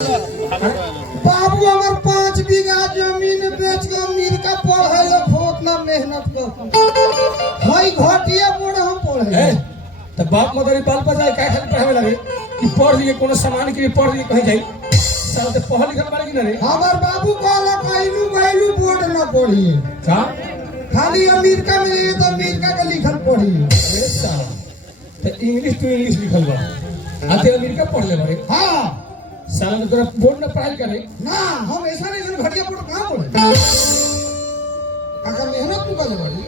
बाबू हमार 5 बीघा जमीन बेच के अमीर का पढ़े उतना मेहनत कर भाई घटिया पढ़े हम पढ़े तो बाप मदरी बाल पर जाए काय खाली पढ़ावे लगे कि पढ़ लिए कोनो सामान के पढ़ लिए कहीं जाई साल ते पढ़ लिखल बारे कि ना रे हमार बाबू कहला कहलू कहलू बोर्ड ना पढ़िए का खाली अमेरिका में रहिए तो अमेरिका का लिखल पढ़िए अरे साला तो इंग्लिश तो इंग्लिश लिखल बा आते अमेरिका पढ़ ले बारे हां साला तो तोरा बोर्ड में पढ़ाई करे ना हम ऐसा नहीं घटिया पढ़ कहां पढ़े काका मेहनत तू कर बाड़ी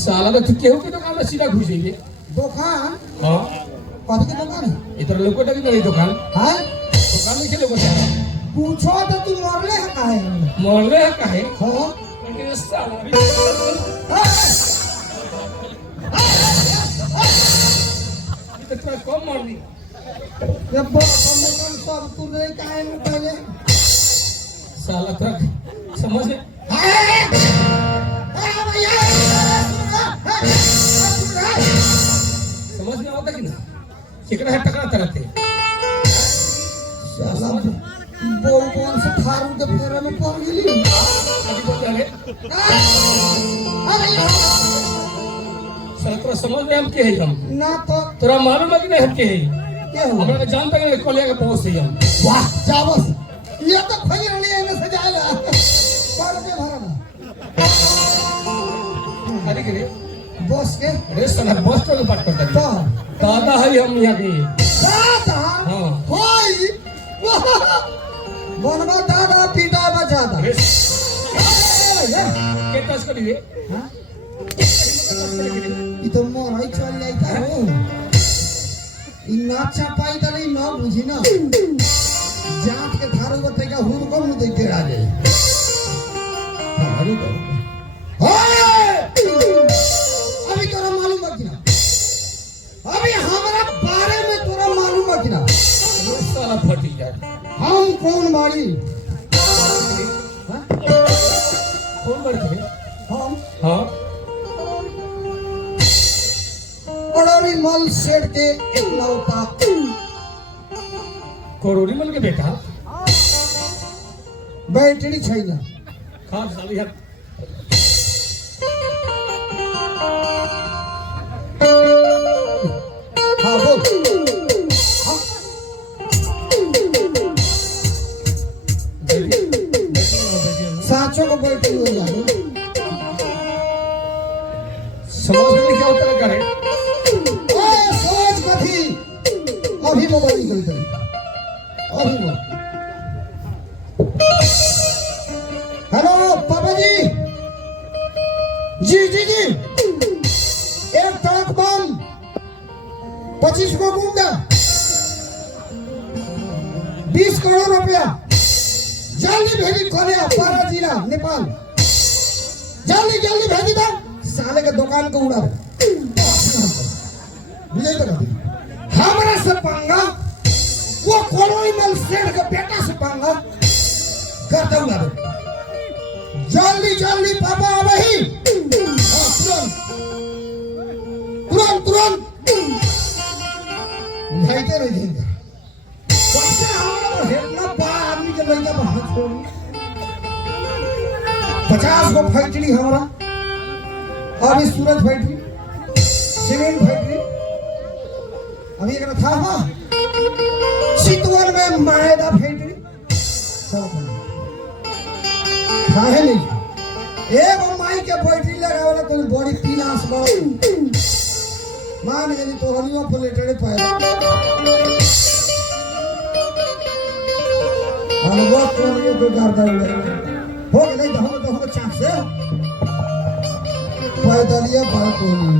साला तो तू केहू के दुकान में सीधा घुस जाइए दुकान हां कौन की दुकान है इधर लोगों की बड़ी दुकान हां दुकान में चले बोले पूछो तो तू मरले है काहे मोहल्ले है काहे हां ये साला तो तोरा कम मारनी जब हम सब तू नहीं काहे में पहले साला तोरा समझ में समझ में आता कि ना केकरा है टकरा तरते साला वो कौन से फारू के फेरे में पड़ गेली अभी बोल रहे साला तोरा समझ में हम के है हम ना तो तोरा मालूम है कि नहीं हम के है क्या हुआ हमरा के जानता है कोलिया के पहुंच से हम वाह जाबस ये तो खोज रही है ना सजाएगा पर के भरना अरे के रे बॉस के अरे साला बस तो बात करता है तो दादा है हम यहाँ के दादा हाँ होई बनवा दादा पीटा बचाता अरे के टच कर दे हां ई तो मोर आई चल जाता हो ई ना चापाई त नहीं ना बुझी ना जात के थारू बते का हुर को मुंह देख के आ जाए हमारी तो अभी तोरा मालूम है कि ना अभी हमारा बारे में तोरा मालूम है कि ना ये साला फटी जाए हम कौन बाड़ी हां कौन बढ़ते हम हाँ बड़ौनी मल सेठ के इकलौता करोड़ी मल के बेटा बैटरी छैला खास साली है हाँ बोल साँचों को बैटरी हो जाए समझ में नहीं क्या होता करे सोच कथी अभी मोबाइल निकल चली अभी हेलो पापा जी जी जी जी एक ट्रक बम 25 को गुंडा 20 करोड़ रुपया जल्दी भेजी कोरिया पारा जिला नेपाल जल्दी जल्दी भेजी दो साले के दुकान को उड़ा बुझे तो हमारा से पंगा वो कॉलोनी में सेठ का बेटा से पंगा कर दूंगा जल्दी जल्दी पापा आ रही तुरंत तुरंत तुरंत भेजते रहेंगे कैसे हमारा इतना बड़ा आदमी के लड़का पर हाथ छोड़ 50 को फैक्ट्री हमारा अभी सूरज फैक्ट्री सीमेंट फैक्ट्री अभी एक था हाँ चितवन में मायदा फैक्ट्री खाए नहीं एक माई के बैटरी लगावला तो बड़ी पीलास बड़ मान गई तो हनियो प्लेटेड पाए अनुभव करने को करता है हो गया नहीं तो हम चांस से पैदलिया बात होनी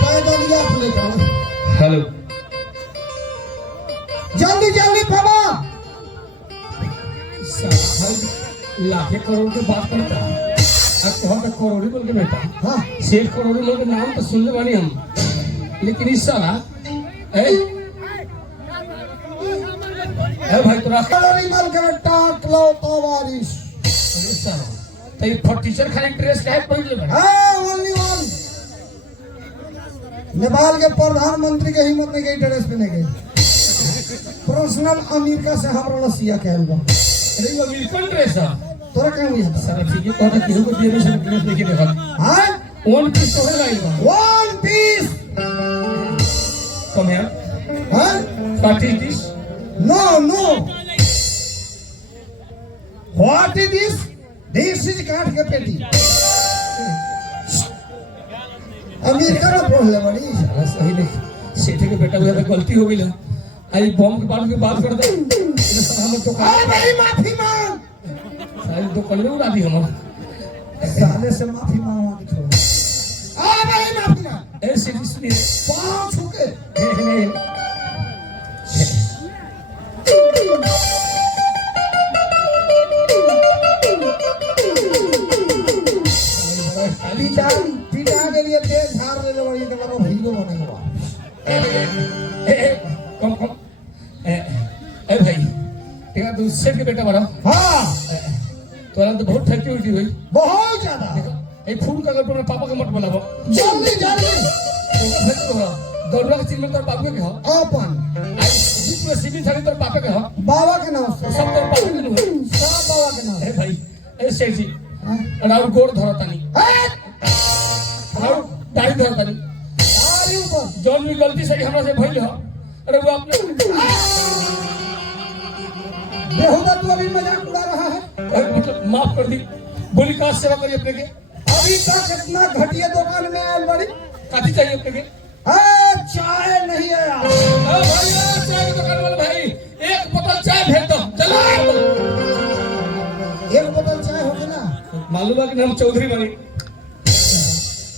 पैदलिया प्लेटेड हेलो जल्दी जल्दी पापा लाखे करोड़ की बात करता है अब तो हम करोड़ी बोल के बेटा हाँ शेख करोड़ी बोल के नाम तो सुन ले बानी हम लेकिन इस साला भाई तो कलोनी माल के टाट लो तो बारिश तो ये टीचर खाली ड्रेस का है पहन ले बड़ा हाँ ओनली वन नेपाल के प्रधानमंत्री के हिम्मत नहीं गई ड्रेस पहने गई पर्सनल अमेरिका से हमरा लसिया कहल बा अरे वो अमेरिकन ड्रेस है तोरा क्या हुआ सारा ठीक है कहता केहू को दिए में से ड्रेस लेके देखा हां वन पीस तो है लाइन बा वन पीस कम है हां what is this no no what is this this is काट के पेटी अमेरिका में पढ़ ले बड़ी साला सही देख सेठे के बेटा हुआ तो गलती हो गई ना आई बॉम्ब के बारे में बात कर दे हम तो अरे भाई माफी मांग सारी तो कल में उड़ा दी हम साले से माफी मांगवा के छोड़ आ भाई माफी मांग ऐसे इसलिए पांव छूके पिटा पिटा के लिए तेज झाड़ ले बड़ी तो मतलब हीरो बनेगा कम कम ए भाई तेरा दूसरे के बेटा बड़ा हाँ तोरा तो बहुत ठकी उल्टी हुई बहुत ज्यादा ए फूल का गल्प में पापा के मत बनाबो जल्दी जल्दी दौड़वा के चिन्ह में तोर बाबू के हो अपन जिस में सीबी थाली तोर पापा के हो बाबा के नाम से सब तोर पापा के नहीं सब बाबा के नाम ए भाई ए सेठ जी हाँ? और गोड़ धरतानी हैं? और दाढ़ी धरतानी सारी ऊपर जौन भी गलती से हमरा से भइल हो अरे वो अपने बेहुदा तू अभी मजाक उड़ा रहा है मतलब माफ कर दी बोली का सेवा करिए अपने के अभी तक इतना घटिया दुकान में आयल बड़ी काटी चाहिए अपने के चाय नहीं है यार भाई चाय की दुकान वाले भाई एक बोतल चाय भेज दो चलो एक बोतल चाय होगी ना मालूम है कि नाम चौधरी बनी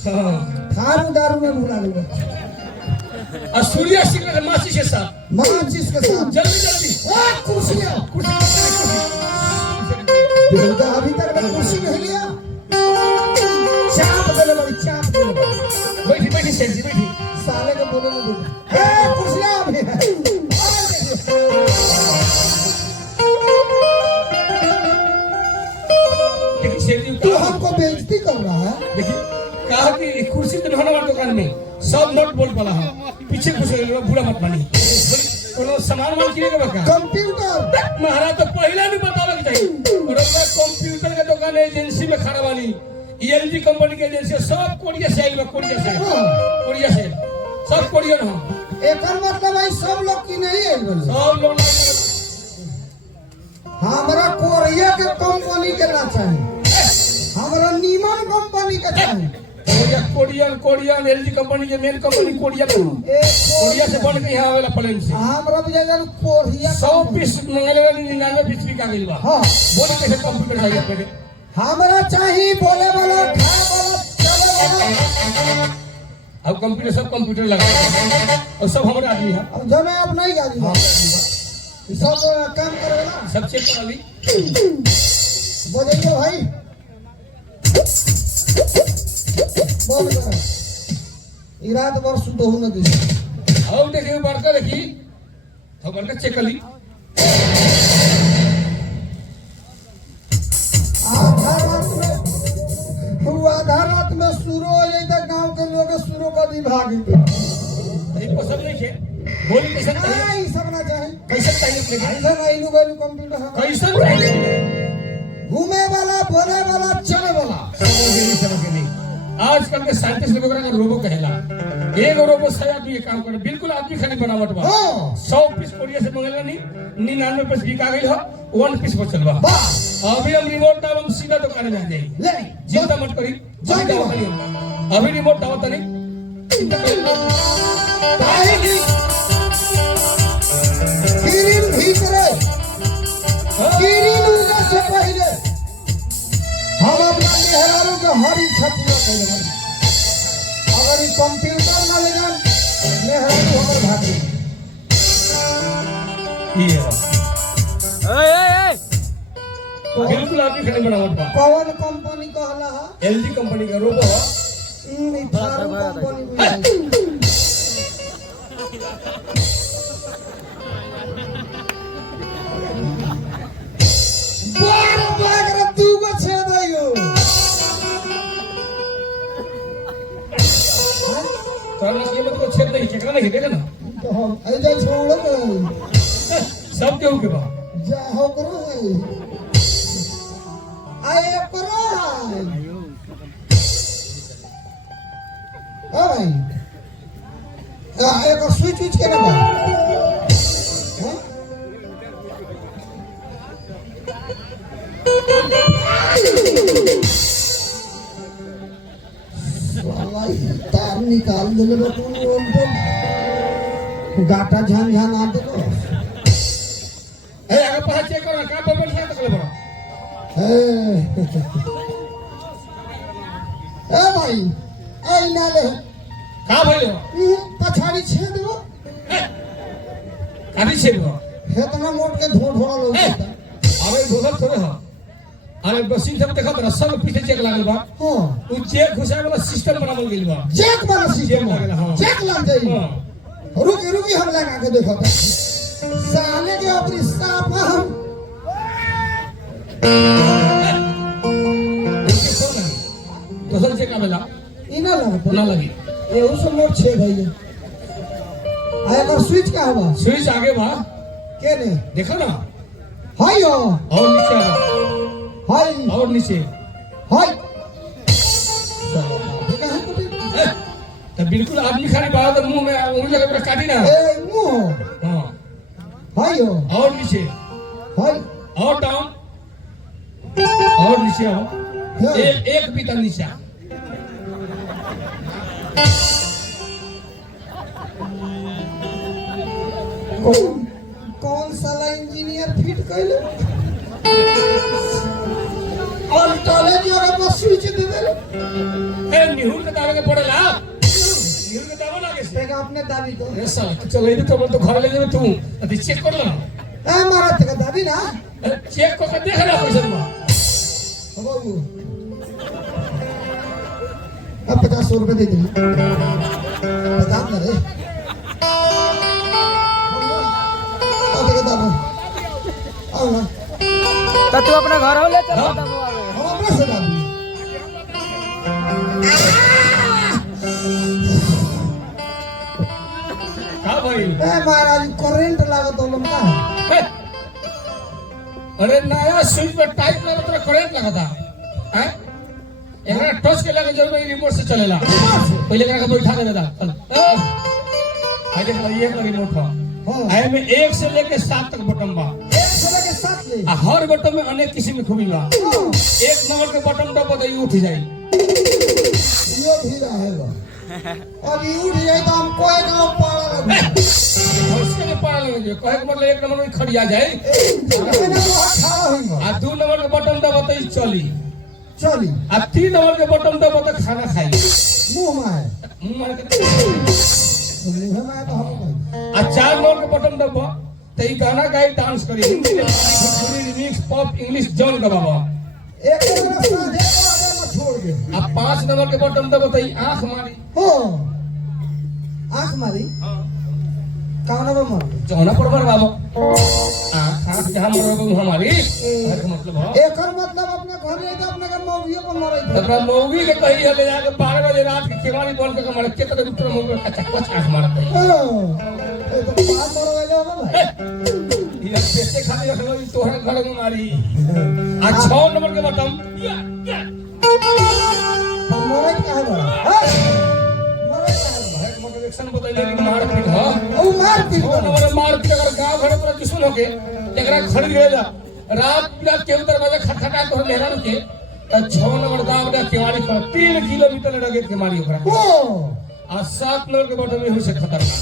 हाँ खारू दारू में भुला लूंगा और सूर्या सिंह के मासी के साथ माचिस के साथ जल्दी जल्दी कुर्सियां कुर्सी बेहुदा अभी तक मैं कुर्सी नहीं लिया चाप दे बड़ी चाप दे बैठी बैठी सेठ जी बैठी साले के बोले में दे कुर्सियां अभी है देखिए सेठ जी तू हमको बेइज्जती कर रहा है देखिए कहा कि कुर्सी तो नहीं हमारे दुकान में सब नोट बोल पड़ा है पीछे कुछ बुरा मत मानी कोनो सामान मान किने के बका कंप्यूटर महाराज तो पहले भी बतावे के चाहिए और मैं कंप्यूटर के दुकान एजेंसी में खड़ा वाली ईएलजी कंपनी के एजेंसी सब कोरिया से आइल बा कोरिया से सब कोरियन हो एकर मतलब है सब लोग की नहीं है सब लोग हमरा कोरिया के कंपनी के ना चाहिए हमरा नीमन कंपनी के चाहिए कोरियन एलजी कंपनी के मेन कंपनी कोरिया से बन के यहाँ आवेला प्लेन से हमरा भी जगह कोरिया 100 पीस मंगलेगा 99 पीस बिका गइल बा हां बोले कैसे कंप्यूटर चाहिए अपने हमरा चाहिए बोले वाला खाए वाला चले वाला अब कंप्यूटर सब कंप्यूटर लगा और सब हमारे आदमी है अब जो मैं अब नहीं गाली सब काम करेगा सब चेक कर ली बोलेंगे भाई बोल कर इराद भर सुध हो न दी और देखिए बड़का देखी तो बड़का चेक कर ली आधा रात में शुरू हो जाए तो गांव के लोग शुरू कर दी भाग पसंद नहीं है बोली कैसे नहीं सब ना चाहे कैसे चाहिए अपने ऐसा नहीं लू गलू कंप्यूटर कैसे चाहिए घूमे वाला बोले वाला चले वाला समझ नहीं आजकल के साइंटिस्ट लोग का रोबो कहला एक रोबो 100 आदमी ये काम करे बिल्कुल आदमी खाली बनावट बा 100 पीस कोरिया से मंगेला नहीं 99 पीस बिका गइल हो 1 पीस बचल बा अभी हम रिमोट दाव हम सीधा दुकान में आ जाई ले चिंता मत करी अभी रिमोट दाव तनी चिंता करी किरिन भीतरे किरिन उनका से पहले हम अपना मेहरारू के हर इच्छा पूरा कर देंगे अगर ये कंप्यूटर ना ले जाए मेहरारू हमर भागी ये बिल्कुल आदमी खाली बनावट बा कौन कंपनी कहला है एलजी कंपनी का रोबो थारू कंपनी बार बार तू को छेद आयो तोरा ये मत को छेद नहीं केकरा नहीं देखा ना तो हम ऐजा छोड़ के सब केहू के बा जा हो करो है आए करो है ओ भाई एक स्विच के ना बा हैं? साला ये तार निकाल दिले बा गाटा झान झान आ दिलो ए अगर पता चेक करो का बबल से तकले बड़ा ए भाई आई ना ले का भइल पछाड़ी छेद दो कादी छे बा हेतना मोट के धो ढोड़ा लोग अरे भोगल थोड़े हो अरे बसिन सब देखत रसल पीछे चेक लागल बा हां उ चेक घुसाए वाला सिस्टम बनावल गेल बा चेक वाला सिस्टम हाँ। चेक लग जाई हां रुकी हम लगा के देखो साले के अपनी साफ हम दोसर चेक आवेला इना लगा ना लगी ये उस मोट छे भाई आया कर स्विच का हवा स्विच आगे बा के ने देखो ना हाय यो और नीचे आवा हाय और नीचे हाय ठीक है कुछ तो बिल्कुल आदमी खाली बाहर मुंह में उंगली लगा के काटी ना ए मुंह हां हाय यो और नीचे हाय और डाउन और नीचे आओ एक बीता नीचे आओ कौन साला इंजीनियर फिट कैले और टॉले जो है बस स्विच दे दे ए निहुर के दावे के पड़ेला निहुर के दावा लागे से तेगा अपने दादी तो ए साला तू चल इधर तो घर ले जाबे तू अति चेक कर ला ए मारा तेगा दादी ना चेक को के देख ना पैसा बा हो यू अब 50 रुपए दे दे बता ना रे अब तेगा दादा आओ ना तो तू अपने घर हो ले चल हाँ? तब आवे हम अपने से दादी का भाई ए महाराज करंट लागत हो लमका ए, अरे नया स्विच पर टाइट लगा तो करंट लगा था हैं एकरा टच के लगे जरूर रिमोट से चलेला पहले एकरा के बैठा दे दादा चल आई देख ला ये रिमोट था हां आई में 1 से लेके 7 तक बटन बा एक साला के साथ ले आ हर बटन में अनेक किस्म के खूबी बा एक नंबर के बटन दबा तो ये उठ जाई ये भी रहेगा अब ये उठ जाए तो हम कोई गांव पाड़ा लगे और उसके में पार लगे जो कहे के मतलब एक नंबर में खड़िया जाए मैंने वो खड़ा होगा आ 2 नंबर के बटन दबा तो ई चली चली आ 3 नंबर के बटन दबा तो खाना खाई मुंह में है मुंह मार के मुंह में है तो हम भाई आ 4 नंबर के बटन दबा तो ई गाना गाई डांस करी हिंदी में भोजपुरी रिमिक्स पॉप इंग्लिश जॉन दबावा एक मेरा साधे को आगे मत छोड़ दे आ 5 नंबर के बटन दबा तो ई आंख मारी हो आंख मारी कौन अब मर जौना पर मर बाबा आंख जहां मरोगे वहां मारी का मतलब है एकर मतलब अपने घर जाए तो अपने के मौगियो पर मरे थे अपना मौगी के कही है ले जाके 12 बजे रात के केवाड़ी बंद करके मारे के तरह दूसरा मौगी का चक्कच आंख मारता है ए तो बात मर वाले हो भाई ये पैसे खाने रख लो तोहरा घर में मारी आ 6 नंबर के बटन मरे कहां बड़ा मरे कहां एक मोटिवेशन बतैले कि मार पीट हो ओ मार पीट और हमारे मार पीट अगर गांव घर पर दुश्मन होके एकरा खरीद गेला रात बिरात के दरवाजा खटखटा तो मेहरा रुके तो 6 नंबर दाव का केवाड़ी पर 3 किलोमीटर लगे के मारी ओकरा ओ आ 7 नंबर के बटन में हो से खतरनाक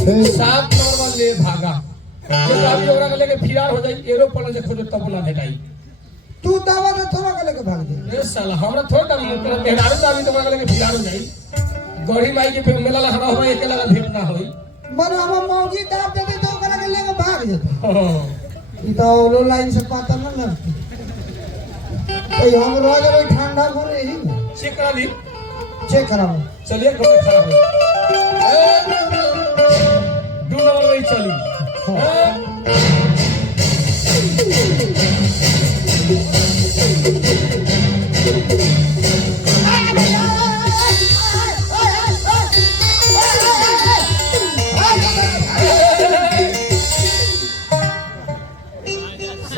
7 नंबर वाले भागा जब आदमी ओकरा के लेके फिरार हो जाई एरोप्लेन से खोजो तब ना भेटाई तू दावा तो थोड़ा के लेके भाग दे ए साला हमरा थोड़ा दम मतलब मेहरारू दावी तो ओकरा के लेके फिरार हो जाई गौरी माई के फिर मेला लखड़ा हुआ एक लगा भेट ना होई मन हम मौगी दाब देते तो ओकरा के लेके भाग जेते हाँ। ई तो ओलो लाइन से पता न लगती तो हम रोज रोज ठंडा भरे ही चेक करा दी चेक कराओ चलिए घर में खड़ा हो 2 नंबर में ही चली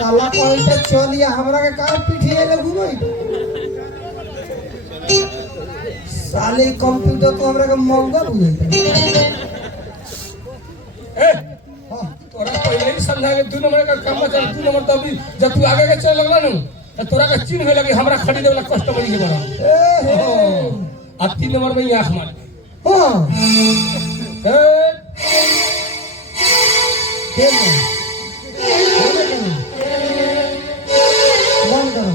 साला कोई तो चलिया हमरा के का पीठिए ले घुमई साले कंप्यूटर तो हमरा के महंगा बुझे ए तोरा पहले ही समझा के 2 नंबर का काम चल 2 नंबर तो अभी जब तू आगे के चल लगला न तो तोरा का चिन्ह में लगे हमरा खरीदे वाला कस्टमर के बड़ा अब 3 नंबर में ही आंख मार हां ए खेल बंद करो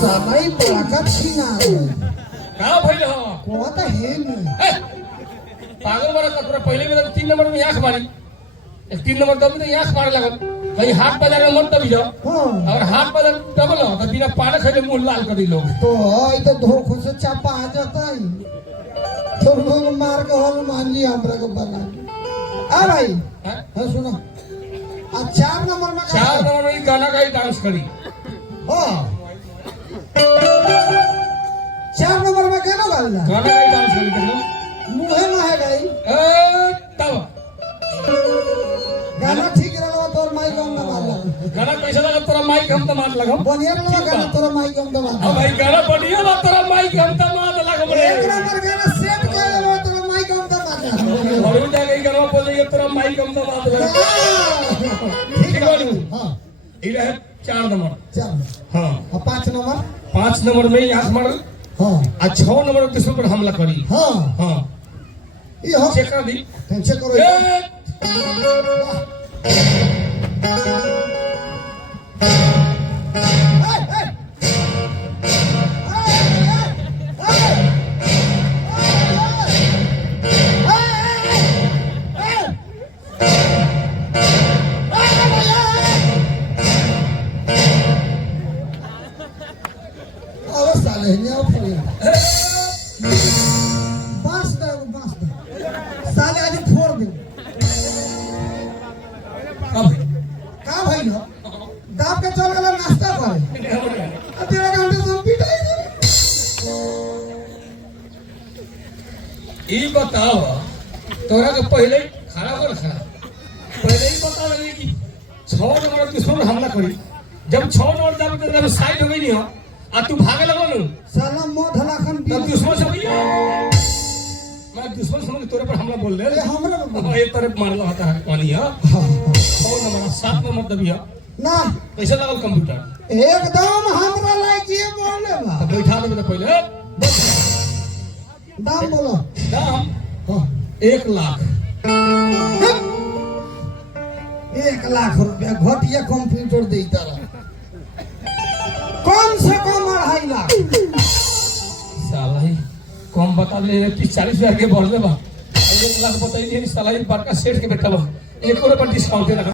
समय बड़ा छीना का भइल हो कोता है न पागल बड़ा कतरा पहले में 3 नंबर में आंख मारी 3 नंबर दबी तो आंख मारे लगल कहीं हाथ बाजार में मत दबी जाओ हां और हाथ बाजार दबल हो तो बिना पानी खाए मुंह लाल कर दी लोग तो आई तो धोखो से चापा आ जाता है तो लोग मार के हनुमान जी हमरा को बना आ भाई हां सुनो आ 4 नंबर में 4 नंबर में गाना का ही डांस करी हां 4 नंबर में केना गाना गाना का ही डांस करी देखो मुहे में है गई ए तब गाना ठीक रहलो तोर माई गम ना मार लगा गाना कैसा लगा तोरा माइक हम तो मार लगम बढ़िया रहलो गाना तोर माई गम ना मार अब भाई गाना बढ़िया बा तोरा माइक हम तो मार लगम रे एक नंबर गाना सेट कर देबो तोर माई गम ना मार और जा गई गाना बोल तोरा माइक हम तो मार लगम ठीक बोलू हां ई रहे 4 नंबर 4 हां और 5 नंबर 5 नंबर में आंख मार हां आ 6 नंबर दुश्मन पर हमला करी हां हां ये हो चेक कर दी चेक करो ए साले आज फोड़ दे अब का भाई ना दाब के चल गला नाश्ता करे अब तेरा घंटे से पिटाई ई बताओ तोरा के पहले खड़ा कर खड़ा पहले ही बता लगे कि 6 नंबर दुश्मन पर हमला करी जब 6 नंबर जब तेरे साइड हो गई नहीं हो आ तू भागे लगल न साला मोह धलाखन पी तब दुश्मन से भैया मैं दुश्मन समझ के तोरे पर हमला बोल अरे दे हमरा अब ये तरफ मारला होता है पानी है 6 नंबर 7 नंबर दबिया ना कैसे लगल कंप्यूटर एकदम हमरा लायक ये बोले बा तो बैठा दे पहले दाम बोलो दाम हां 1 लाख 1 लाख रुपया घटिया कंप्यूटर दे तारा कम से कम 2.5 लाख साला ही कम बता ले 30-40 हजार के बढ़ले बा 1 लाख बताइए साला ही बड़का सेठ के बेटा बा 1 रुपया डिस्काउंट दे